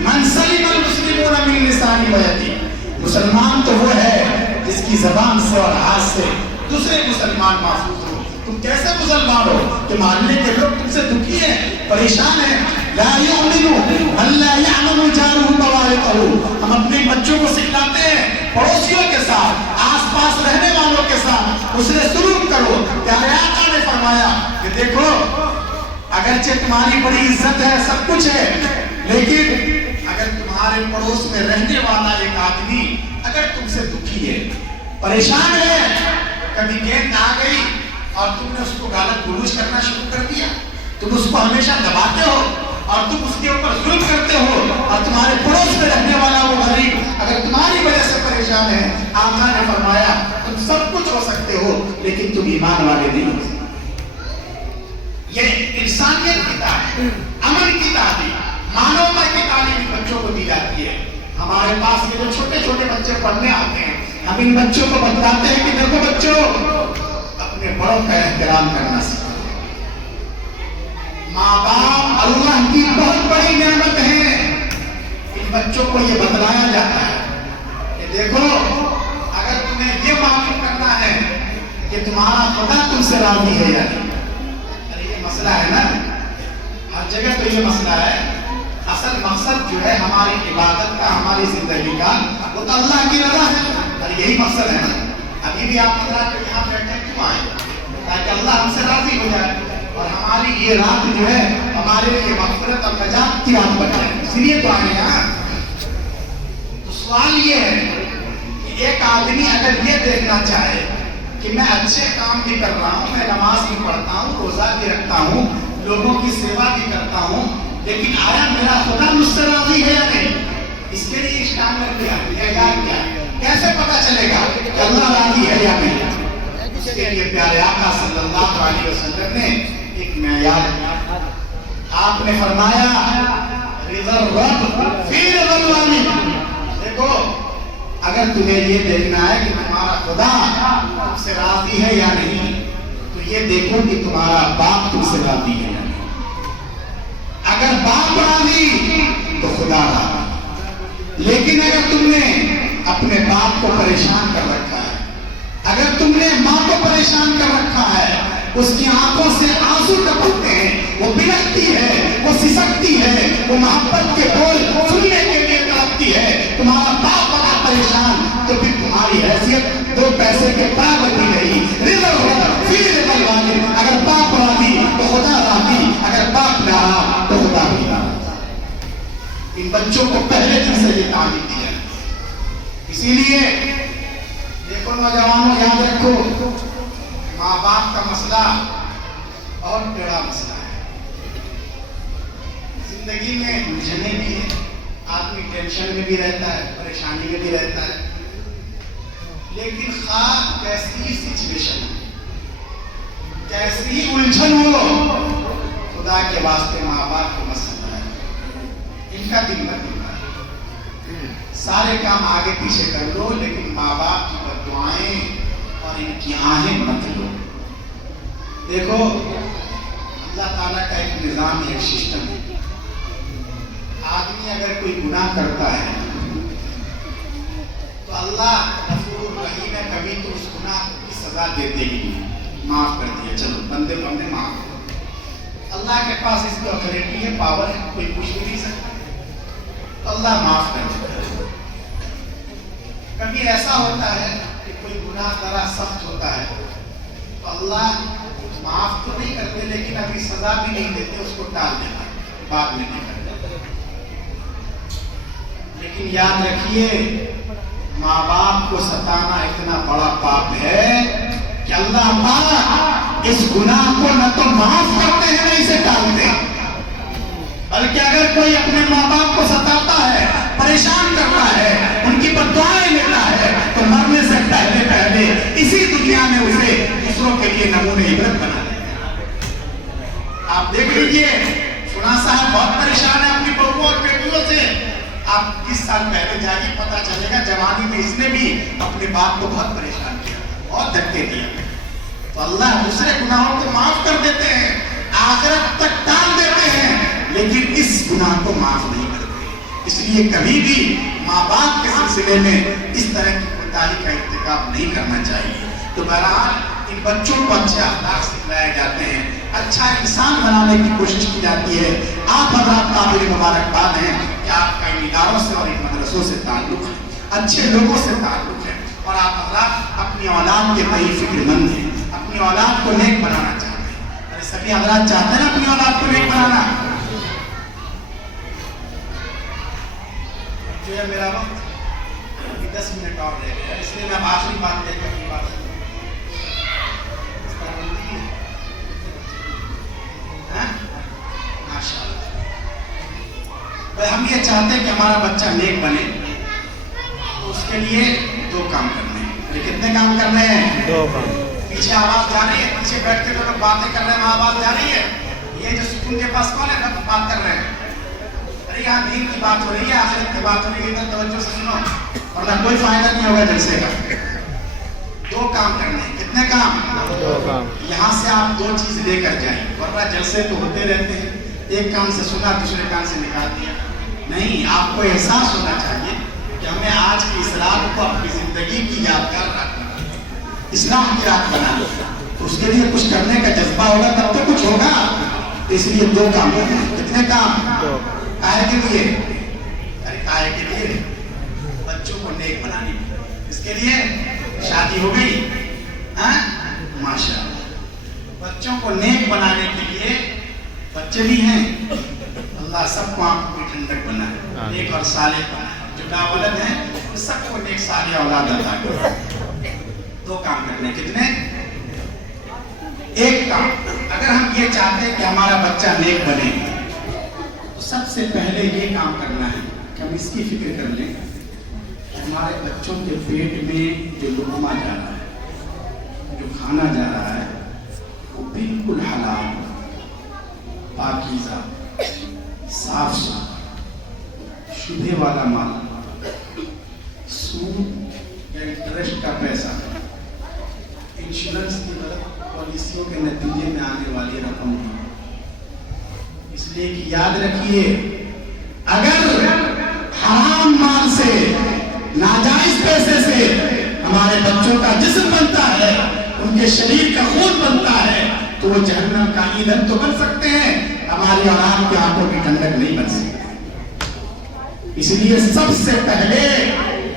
من سلم المسلمون من لسانه ويده، مسلمان تو وہ ہے جس کی زبان سے اور ہاتھ سے دوسرے مسلمان محفوظ ہو۔ تم کیسے مسلمان ہو کہ محلے کے لوگ تم سے دکھی ہیں، پریشان ہیں؟ لا یؤمن الا یعلم جارہ بوائقہ، ہم اپنے بچوں کو سکھلاتے ہیں پڑوسیوں کے ساتھ، آس پاس رہنے والوں کے ساتھ اس نے سلوک کرو۔ پیارے آقا نے فرمایا کہ دیکھو اگرچہ تمہاری بڑی عزت ہے، سب کچھ ہے، لیکن اگر تمہارے پڑوس میں رہنے والا ایک آدمی اگر تم سے دکھی ہے، پریشان ہے، کبھی گیند آ گئی اور تم نے اس کو گالت گلوچ کرنا شروع کر دیا، تم اس کو ہمیشہ دباتے ہو اور تم اس کے اوپر ظلم کرتے ہو، اور تمہارے پڑوس میں رہنے والا وہ غریب اگر تمہاری وجہ سے پریشان ہے، آقا نے فرمایا تم سب کچھ ہو سکتے ہو لیکن تم ایمان والے نہیں ہو سکتے۔ یہ انسانیت کی تعلیم، امن کی تعلیم، مانوتا کی تعلیم بچوں کو دی جاتی ہے۔ ہمارے پاس یہ جو چھوٹے چھوٹے بچے پڑھنے آتے ہیں، ہم ان بچوں کو بتلاتے ہیں کہ دیکھو بچوں اپنے بڑوں کا احترام کرنا سیکھو۔ ماں باپ اللہ کی بہت بڑی نعمت ہے، ان بچوں کو یہ بتلایا جاتا ہے کہ دیکھو اگر تمہیں یہ معلوم کرنا ہے کہ تمہارا خدا تم سے راضی ہے یا نہیں، یہ مسئلہ ہے نا، ہر جگہ تو یہ مسئلہ ہے۔ اصل مقصد جو ہے ہماری عبادت کا، ہماری زندگی کا، وہ تو اللہ کی رضا ہے، اور یہی مقصد ہے نا۔ ابھی بھی آپ حضرات جو یہاں بیٹھے کیوں آئے؟ تاکہ اللہ ہم سے راضی ہو جائے اور ہماری یہ رات جو ہے ہمارے لیے مغفرت اور نجات کی رات بن جائے، اس لیے تو آئے ہیں۔ تو سوال یہ ہے کہ ایک آدمی اگر یہ دیکھنا چاہے کہ میں اچھے کام بھی کر رہا ہوں، میں نماز بھی پڑھتا ہوں، روزہ بھی رکھتا ہوں، لوگوں کی سیوا بھی کرتا ہوں، لیکن آیا میرا خدا مجھ سے راضی ہے یا نہیں، اس کے لیے اسٹینڈرڈ کیا ہے، کیا کیسے پتا چلے گا کہ اللہ راضی ہے یا نہیں؟ اس کے لیے پیارے آقا صلی اللہ علیہ وسلم نے ایک معیار دیا۔ آپ نے فرمایا رضا الرب فی رضا الوالد، دیکھو اگر تمہیں یہ دیکھنا ہے کہ تمہارا خدا تم سے راضی ہے یا نہیں، تو یہ دیکھو کہ تمہارا باپ تم سے راضی ہے یا نہیں۔ اگر باپ راضی تو خدا راضی، لیکن اگر تم نے اپنے باپ کو پریشان کر رکھا ہے، اگر تم نے ماں کو پریشان کر رکھا ہے، اس کی آنکھوں سے آنسو ٹپکتے ہیں، وہ بلکتی ہے، وہ سسکتی ہے، وہ محبت کے بول سننے کے لیے تڑپتی ہے، تمہارا باپ بڑا پریشان، تو پھر تمہاری حیثیت 2 پیسے کے برابر بھی نہیں۔ اگر باپ راضی تو خدا راضی، اگر باپ ناراض تو خدا بھی ناراض۔ ان بچوں کو پہلے دن سے یہ تعلیم دی ہے۔ اسی لیے دیکھو نوجوانوں، یاد رکھو، ماں باپ کا مسئلہ اور ٹیڑھا مسئلہ ہے۔ زندگی میں الجھنے بھی ہے، آدمی ٹینشن میں بھی رہتا ہے، پریشانی میں بھی رہتا ہے، لیکن خواہ کیسی سچویشن ہے، کیسی ہی الجھن ہو، خدا کے واسطے ماں باپ کو مت سمجھائے، ان کا دل مت دکھائے۔ سارے کام آگے پیچھے کر لو، لیکن ماں باپ کی بددعائیں اور ان کی آہیں مت لو۔ دیکھو، اللہ تعالیٰ کا ایک نظام ہے، ایک سسٹم ہے۔ آدمی اگر کوئی گناہ کرتا ہے تو اللہ غفور رحیم ہے، کبھی تو اس گناہ کی سزا دیتے ہی نہیں، معاف کر دیا، چلو بندے بندے معاف کر۔ اللہ کے پاس اس کا اتھارٹی ہے، پاور ہے، کوئی پوچھ نہیں سکتا، تو اللہ معاف کر دیتا ہے۔ کبھی ایسا ہوتا ہے کہ کوئی گناہ ذرا سخت ہوتا ہے تو اللہ معاف تو نہیں کرتے، لیکن ابھی سزا بھی نہیں دیتے، اس کو ٹال دیتا ہے، بعد میں نہیں کرتے۔ لیکن یاد رکھیے، ماں باپ کو ستانا اتنا بڑا پاپ ہے کہ اللہ پاک اس گناہ کو نہ تو معاف کرتے ہیں نہ اسے ٹالتے ہیں، بلکہ اگر کوئی اپنے ماں باپ کو ستاتا ہے، پریشان کرتا ہے، ان کی بددعائیں لیتا ہے، تو مرنے سے پہلے پہلے اسی دنیا میں اسے دوسروں کے لیے نمونے عبرت بنا دیتے ہیں۔ آپ دیکھ لیجئے، سنا صاحب بہت پریشان ہے اپنی بہوؤں اور بیٹیوں سے۔ آپ 20 سال پہلے جائیے، پتہ چلے گا جوانی میں اس نے بھی اپنے باپ کو بہت پریشان کیا، بہت دھکے دیا۔ تو اللہ دوسرے گناہوں کو معاف کر دیتے ہیں، آخرت تک ٹال دیتے ہیں، لیکن اس گناہ کو معاف نہیں کرتے۔ اس لیے کبھی بھی ماں باپ کے سلسلے میں اس طرح کی کوتاہی کا ارتکاب نہیں کرنا چاہیے۔ تو بہرحال ان بچوں کو اچھے اخلاق سکھلائے جاتے ہیں، اچھا انسان بنانے کی کوشش کی جاتی ہے۔ آپ حضرات قابل مبارکباد ہیں کہ آپ کا ان اداروں سے اور ان مدرسوں سے تعلق ہے، اچھے لوگوں سے تعلق ہے، اور آپ حضرات اپنی اولاد کے تئیں فکر مند ہیں، اپنی اولاد کو نیک بنانا چاہتے ہیں۔ سبھی حضرات چاہتے ہیں نا اپنی اولاد کو نیک بنانا۔ جو ہے میرا وقت ابھی 10 منٹ اور رہ گیا، اس لیے میں آخری بات لے کر اپنی بات ہم یہ چاہتے ہیں کہ ہمارا بچہ نیک بنے، تو اس کے لیے 2 کام کرنے ہیں۔ کتنے کام کرنے ہیں؟ 2 کام۔ پیچھے آواز جا رہی ہے، پیچھے بیٹھ کے جو لوگ باتیں کر رہے ہیں آواز جا رہی ہے؟ یہ جو سکون کے پاس کون ہے بات کر رہے ہیں؟ ارے یہاں دین کی بات ہو رہی ہے، آخرت کی بات ہو رہی ہے، ادھر توجہ سے سنو ورنہ کوئی فائدہ نہیں ہوگا جلسے کا۔ 2 کام کرنے ہیں۔ کتنے کام؟ 2 کام۔ یہاں سے آپ 2 چیز لے کر جائیں، ورنہ جلسے تو ہوتے رہتے ہیں، ایک کام سے سنا دوسرے کام سے نکال دیا۔ نہیں، آپ کو احساس ہونا چاہیے کہ ہمیں آج کی اسلام کو اپنی زندگی کی یادگار رکھنا، اسلام کی یاد بنانا، تو اس کے لیے کچھ کرنے کا جذبہ ہوگا تب تو کچھ ہوگا۔ اس لیے 2 کام کرنے ہیں۔ کتنے کام؟ کائے کے لیے؟ ارے کائے کے لیے بچوں کو نیک بنانے کے لیے۔ اس کے لیے شادی ہو گئی، ماشاءاللہ۔ بچوں کو نیک بنانے کے لیے بچے بھی ہیں، اللہ سب کو آپ کو ٹھنڈک بنائے، نیک اور صالح بنائے، جو ناولد ہیں سب کو نیک صالح اولاد عطا کرے۔ 2 کام کرنے، کتنے؟ 1 کام۔ اگر ہم یہ چاہتے ہیں کہ ہمارا بچہ نیک بنے تو سب سے پہلے یہ کام کرنا ہے کہ ہم اس کی فکر کر لیں کہ ہمارے بچوں کے پیٹ میں جو لقمہ جا رہا ہے، جو کھانا جا رہا ہے، وہ بالکل حلال، پاکیزہ، صاف ستھرا، شبہ والا مال، سود یا انٹرسٹ کا پیسہ، انشورنس کی پالیسیوں کے نتیجے میں آنے والی رقم نہیں۔ اس لیے کہ یاد رکھیے، اگر حرام مال سے، ناجائز پیسے سے ہمارے بچوں کا جسم بنتا ہے، ان کے شریر کا خون بنتا ہے، تو وہ جہنم کا ایندھن تو بن سکتے ہیں، ہماری عوام کی آنکھوں کی ٹھنڈک نہیں بن سکتی۔ اس لیے سب سے پہلے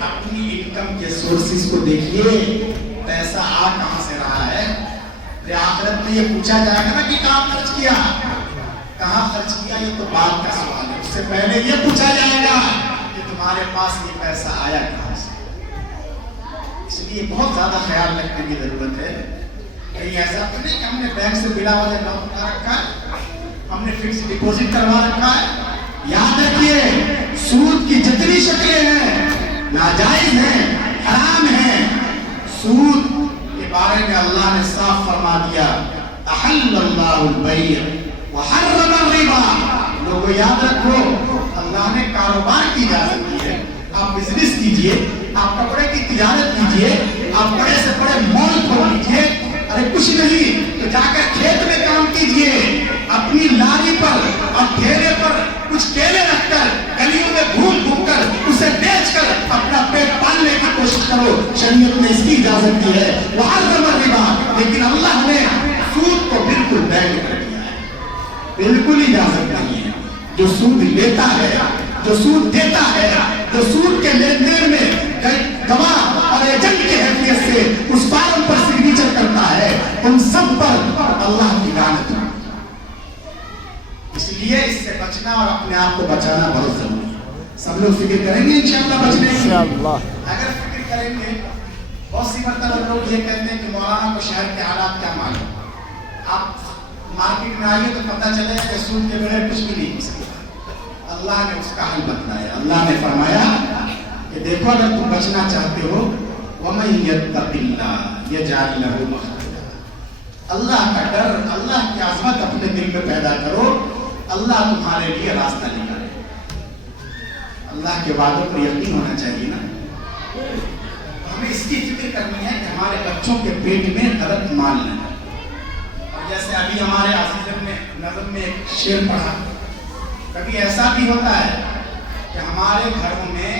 اپنی انکم کے سورسز کو دیکھیے، پیسہ آ کہاں سے رہا ہے۔ آخرت میں یہ پوچھا جائے گا نا کہ کہاں خرچ کیا، کہاں خرچ کیا، یہ تو بات کا سوال ہے۔ اس سے پہلے یہ پوچھا جائے گا کہ تمہارے پاس یہ پیسہ آیا کہاں سے۔ اس لیے بہت زیادہ خیال رکھنے کی ضرورت ہے۔ کہیں ایسا تو نہیں کہ ہم نے بینک سے بلا وجہ لون اٹھا رکھا ہے، ہم نے فکس ڈپوزٹ کروا رکھا ہے۔ یاد رکھیے، سود کی جتنی شکلیں ہیں ناجائز ہیں، حرام ہیں۔ سود کے بارے میں اللہ نے صاف فرما دیا، احل اللہ البیع وحرم الربا۔ لوگوں یاد رکھو، اللہ نے کاروبار کی اجازت دی ہے، آپ بزنس کیجئے، آپ کپڑے کی تجارت کیجئے، آپ بڑے سے بڑے مال کھول لیجئے، ارے کچھ نہیں تو جا کر کھیت میں کام کیجئے، اپنی لاری پر اور ٹھیلے پر کچھ کیلے رکھ کر گلیوں میں گھوم گھوم کر اسے بیچ کر اپنا پیٹ پالنے کی کوشش کرو۔ شریعت نے اس کی اجازت دی ہے، وحرم الربا، لیکن اللہ نے سود کو بالکل بین کر دیا ہے، بالکل اجازت نہیں ہے۔ جو سود لیتا ہے، جو سود دیتا ہے، جو سود کے لین دین میں گواہ اور ایجنٹ کی حیثیت سے اس فارم پر سگنیچر کرتا ہے، ان سب پر اللہ کی لعنت ہے۔ اس لیے اس سے بچنا اور اپنے آپ کو بچانا بہت ضروری ہے۔ سب لوگ فکر کریں گے انشاءاللہ بچنے کی؟ اگر فکر کریں گے، بہت سی مرتبہ لوگ یہ کہتے ہیں کہ مولانا کو شہر کے حالات کیا معلوم، آپ مارکیٹ میں آئیے تو پتہ چلے کہ سود کے بغیر کچھ بھی نہیں ہو سکتا۔ اللہ نے اس کا حل بتایا، اللہ نے فرمایا کہ دیکھو اگر تم بچنا چاہتے ہو، وَمَن يَتَّقِ اللَّهَ يَجْعَلْ لَهُ مَخْرَجًا، اللہ کا ڈر، اللہ کی عظمت اپنے دل میں پیدا کرو، اللہ تمہارے لیے راستہ نکالے۔ اللہ کے وعدوں پر یقین ہونا چاہیے نا۔ ہمیں اس کی فکر کرنی ہے کہ ہمارے بچوں کے پیٹ میں غلط مال نہ جائے۔ اور جیسے ابھی ہمارے عزیزوں نے نظم میں ایک شعر پڑھا، کبھی ایسا بھی ہوتا ہے کہ ہمارے گھروں میں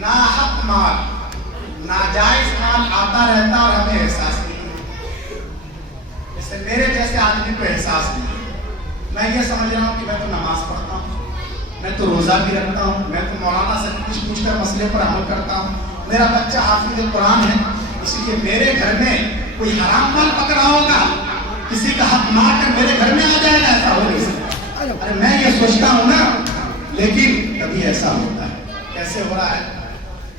ناحق مال، ناجائز مال آتا رہتا اور ہمیں احساس نہیں ہوتا۔ جیسے میرے جیسے آدمی کو احساس نہیں، میں یہ سمجھ رہا ہوں کہ میں تو نماز پڑھتا ہوں، میں تو روزہ بھی رکھتا ہوں، میں تو مولانا سے پوچھ کر مسئلے پر عمل کرتا ہوں، میرا بچہ حافظ قرآن ہے، اس لیے میرے گھر میں کوئی حرام مال پکڑا ہوگا، کسی کا حق مار کر میرے گھر میں آ جائے گا، ایسا ہو نہیں سکتا۔ ارے میں یہ سوچتا ہوں نا، لیکن کبھی ایسا ہوتا ہے۔ کیسے ہو رہا ہے؟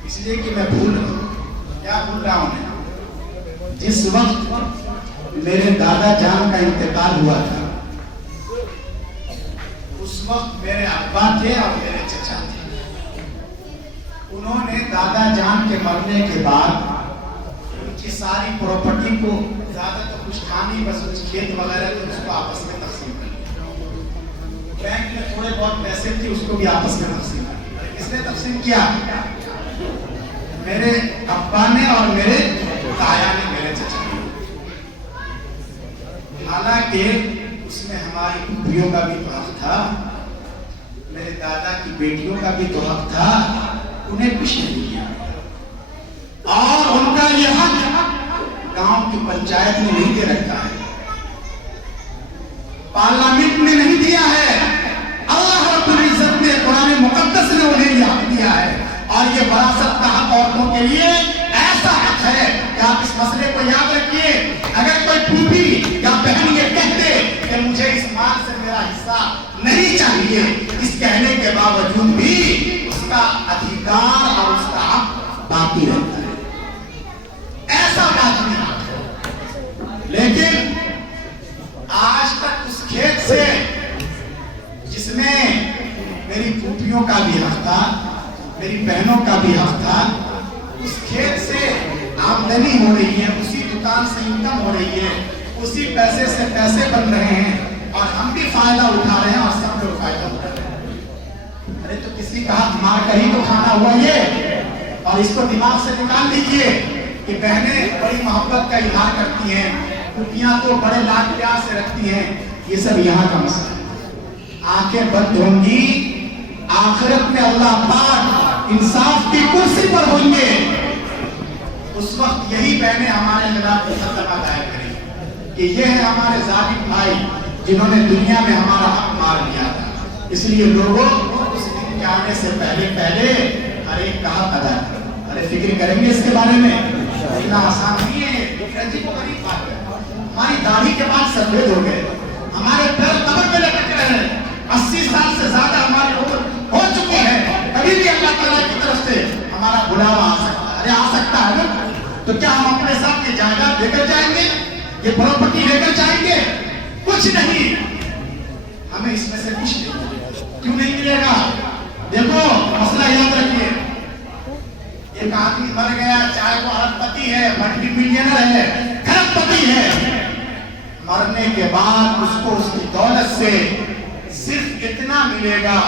اس لیے کہ میں بھول رہا ہوں۔ کیا بھول رہا ہوں میں؟ جس وقت میرے دادا جان کا انتقال ہوا تھا، اس وقت میرے ابا تھے اور میرے چچا تھے۔ انہوں نے دادا جان کے مرنے کے بعد ان کی ساری پراپرٹی کو، زیادہ تو کچھ کھانی، بس کچھ کھیت وغیرہ تھے، اس کو آپس میں تقسیم کر دیا۔ بینک میں تھوڑے بہت پیسے تھے، اس کو بھی آپس میں تقسیم کر دیا۔ کس نے تقسیم کیا؟ میرے ابا نے اور میرے تایا نے، میرے چچا نے۔ حالانکہ اس میں ہماری پھوپھیوں کا بھی تو حق تھا، میرے دادا کی بیٹیوں کا بھی تو حق تھا، انہیں کچھ نہیں کیا۔ اور ان کا یہ حق گاؤں کی پنچایت نے نہیں دے رکھا ہے، پارلیمنٹ نے نہیں دیا ہے، اللہ رب العزت نے قرآن مقدس نے انہیں یہ حق دیا ہے۔ اور یہ وراثت کا حق عورتوں کے لیے ایسا حق ہے کہ آپ اس مسئلے کو یاد رکھیے۔ اگر کوئی پھوپھی یا بہن یہ کہتے کہ مجھے اس مال سے میرا حصہ نہیں چاہیے، اس کہنے کے باوجود بھی اس کا ادھیکار اور اس کا حق باقی رہتا ہے، ایسا باقی نہیں۔ لیکن آج تک اس کھیت سے جس میں میری پھوپھیوں کا بھی حق تھا، میری بہنوں کا بھی حق تھا، اس کھیت سے آمدنی ہو رہی ہے، اسی دکان سے انکم ہو رہی ہے، اسی پیسے سے پیسے بن رہے ہیں، اور ہم بھی فائدہ اٹھا رہے ہیں اور سب لوگ فائدہ اٹھا رہے ہیں۔ ارے تو کسی کا حق مار کر ہی تو کھانا ہوا یہ۔ اور اس کو دماغ سے نکال لیجئے کہ بہنیں بڑی محبت کا اظہار کرتی ہیں، پھوپھیاں تو بڑے لاڈ پیار سے رکھتی ہیں، یہ سب یہاں کا مسئلہ ہے۔ آنکھیں بند ہوں گی، آخرت میں اللہ پاک انصاف کی کرسی پر ہوں گے، کہ یہ ہے ہمارے ظالم بھائی جنہوں نے دنیا میں ہمارا حق مار دیا تھا. اس لیے لوگوں اس دن کے آنے سے پہلے پہلے ہر ایک کا حق ادا کرو. ارے فکر کریں گے اس کے بارے میں؟ اتنا آسان نہیں ہے. عجیب و غریب بات ہے. ہماری داڑھی کے بعد سفید ہو گئے, ہمارے پیر قبر میں لٹک رہے ہیں, 80 سال سے زیادہ ہماری عمر ہو چکی ہے. کبھی بھی اللہ تعالیٰ کی طرف سے ہمارا بلاوا آ سکتا ہے. ارے آ سکتا ہے نا. تو کیا ہم اپنے ساتھ یہ جائیداد لے کر جائیں گے, یہ پراپرٹی لے کر جائیں گے؟ کچھ نہیں. ہمیں اس میں سے کچھ نہیں. کیوں نہیں ملے گا؟ دیکھو مسئلہ یاد رکھیے. ایک آدمی مر گیا, چاہے وہ ارب پتی ہے, ملٹی ملینر ہے, کھرب پتی ہے, مرنے کے بعد اس کو اس کی دولت سے صرف اتنا ملے گا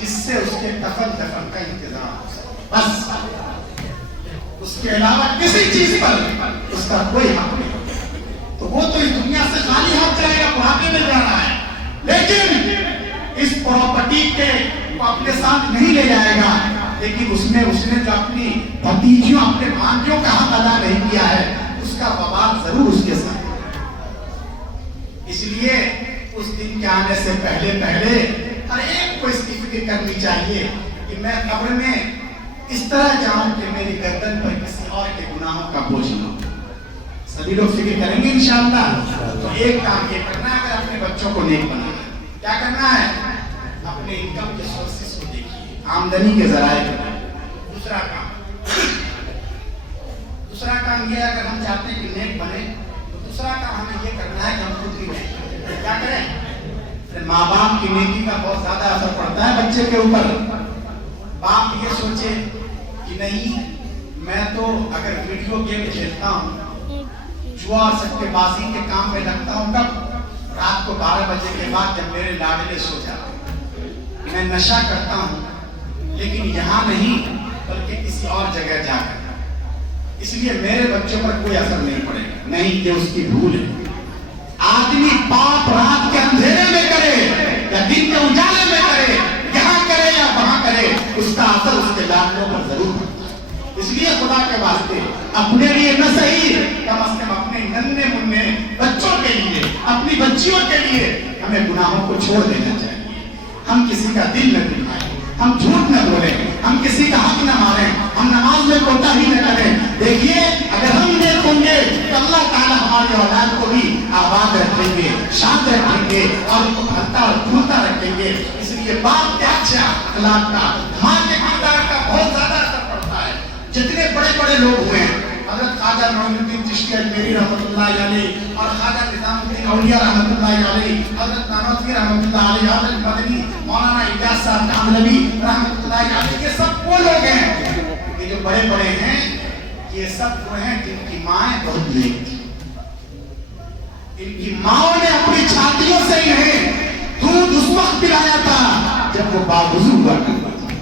جس سے اس کے کفن دفن کا انتظام ہو سکے, بس. اس کے علاوہ کسی چیز پر اس کا کوئی حق نہیں. تو وہ تو اس دنیا سے خالی ہاتھ جائے گا, بڑھاپے میں جا رہا ہے, لیکن اس پراپرٹی کے وہ اپنے ساتھ نہیں لے جائے گا, لیکن اس نے جو اپنی بھتیجیوں, اپنے بھانجوں کا حق ادا نہیں کیا ہے, اس کا وبال ضرور اس کے ساتھ. اس لیے اس دن کے آنے سے پہلے پہلے ہر ایک کو اس کی فکر کرنی چاہیے کہ میں قبر میں اس طرح جاؤں کہ میری گردن پر کسی اور کے گناہوں کا بوجھ نہ ہو. سبھی لوگ فکر کریں گے انشاءاللہ. تو ایک کام یہ کرنا ہے, اگر اپنے بچوں کو نیک بنانا ہے, کیا کرنا ہے؟ اپنے انکم کے سورسز کو دیکھیے, آمدنی کے ذرائع کو. دوسرا کام یہ ہے, اگر ہم چاہتے ہیں کہ نیک بنے تو دوسرا کام ہمیں یہ کرنا ہے کہ ہم خود بھی نیک بنیں. کیا کریں؟ ماں باپ کی نیکی کا بہت زیادہ اثر پڑتا ہے بچے کے اوپر. باپ یہ سوچے کہ نہیں, میں تو اگر ویڈیو گیم کھیلتا ہوں, جوا اور سٹے بازی کے کام میں لگتا ہوں, کب؟ رات کو 12 بجے کے بعد جب میرے لاڈلے سو جاتے ہیں. میں نشہ کرتا ہوں, لیکن یہاں نہیں بلکہ کسی اور جگہ جا کر. اس لیے میرے بچوں پر کوئی اثر نہیں پڑے گا. نہیں, یہ اس کی بھول ہے. آدمی پاپ رات کے اندھیرے میں کرے یا دن کے اجالے میں کرے, یہاں کرے یا وہاں کرے, اس کا اثر اس کے لاڈلوں پر ضرور پڑتا ہے. اس لیے خدا کے واسطے اپنے لیے نہ صحیح, کم از کم اپنے ننھے منھے بچوں کے لیے, اپنی بچیوں کے لیے ہمیں گناہوں کو چھوڑ دینا چاہیے. ہم کسی کا دل نہ دکھائیں, ہم جھوٹ نہ بولیں, ہم کسی کا حق نہ ماریں, ہم نماز میں کوتاہی نہ کریں. دیکھیے اگر ہم نیک ہوں گے تو اللہ تعالیٰ ہماری اولاد کو بھی آباد رکھیں گے, شاد رکھیں گے, اور ان کو پھلتا اور پھولتا رکھیں گے. اس لیے باپ کے اچھے اخلاق کا, ماں کے کردار کا بہت زیادہ اثر پڑتا ہے. جتنے بڑے بڑے لوگ ہوئے ہیں, حضرت خواجہ معین الدین چشتی اجمیری رحمۃ اللہ علیہ, اور خواجہ نظام الدین اولیاء رحمۃ اللہ علیہ, حضرت نانوتوی رحمۃ اللہ علیہ, حضرت مدنی مولانا الیاس صاحب کاملوی رحمۃ اللہ علیہ, یہ سب وہ لوگ ہیں, یہ جو بڑے بڑے ہیں, یہ سب وہ ہیں جن کی مائیں بہت نیک تھی. ان کی ماؤں نے اپنی چھاتیوں سے انہیں دودھ اس وقت پلایا تھا جب وہ باوضو ہوا کرتا تھا.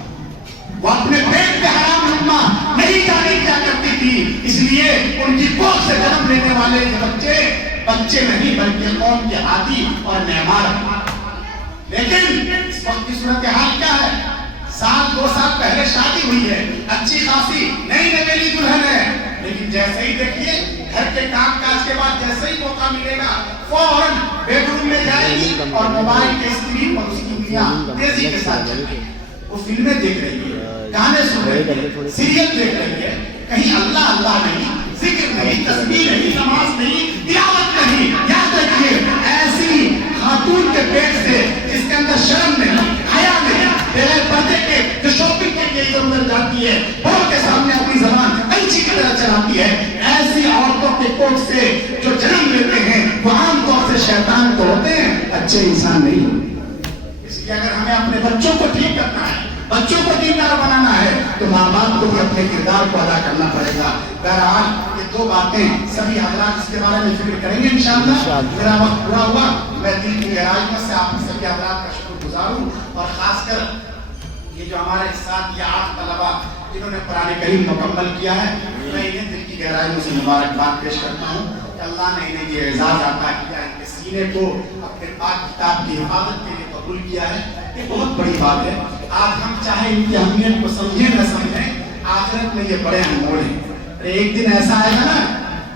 وہ اپنے پیٹ میں حرام لقمہ نہیں جانے کیا کرتی تھی. اس لیے ان کی گود سے جنم لینے والے یہ بچے نہیں بلکہ قوم کے ہادی اور معمار. لیکن اس وقت کی صورتحال کیا ہے؟ 2 سال پہلے شادی ہوئی ہے, اچھی خاصی نئی نویلی دلہن ہے, لیکن جیسے ہی دیکھیے گھر کے کام کاج کے بعد جیسے ہی موقع ملے گا فوراً بیڈ روم میں جائے گی اور موبائل کے اسکرین پر اس کی دنیا تیزی کے ساتھ چل رہی ہے. وہ فلمیں دیکھ رہی ہے, گانے سن رہی ہے, سیریل دیکھ رہی ہے. کہیں اللہ اللہ نہیں, ذکر نہیں, تسبیح نہیں, نماز نہیں, تلاوت نہیں. یاد رکھیے ایسی خاتون کے پیٹ سے جس کے اندر شرم نہیں, حیا نہیں, بغیر پردے کے, جو شاپنگ کے لیے ادھر ادھر جاتی ہے, بہت کے سامنے اپنی زبان انچی کی طرح چلاتی ہے, ایسی عورتوں کے کوکھ سے جو جنم لیتے ہیں وہ عام طور سے شیطان تو ہوتے ہیں, اچھے انسان نہیں ہوتے. اس لیے اگر ہمیں اپنے بچوں کو ٹھیک کرنا ہے, بچوں کو دیندار بنانا ہے, تو ماں باپ کو بھی اپنے کردار کو ادا کرنا پڑے گا. بہرحال یہ 2 باتیں سبھی حضرات اس کے بارے میں فکر کریں گے انشاءاللہ. میرا وقت پورا ہوا. میں دل کی گہرائیوں سے آپ سبھی حضرات کا شکر گزار ہوں, اور خاص کر یہ جو ہمارے ساتھ یہ 8 طلبہ جنہوں نے قرآن کریم مکمل کیا ہے, میں انہیں دل کی گہرائیوں سے مبارکباد پیش کرتا ہوں کہ اللہ نے انہیں یہ اعزاز عطا کیا ہے, ان کے سینے کو اپنے پاک کتاب کی حفاظت کے لیے قبول کیا ہے. یہ بہت بڑی بات ہے. آج ہم چاہے ان کی اہمیت کو سمجھیں نہ سمجھیں, آخرت میں یہ بڑے انمول ہیں. ایک دن ایسا آئے گا نا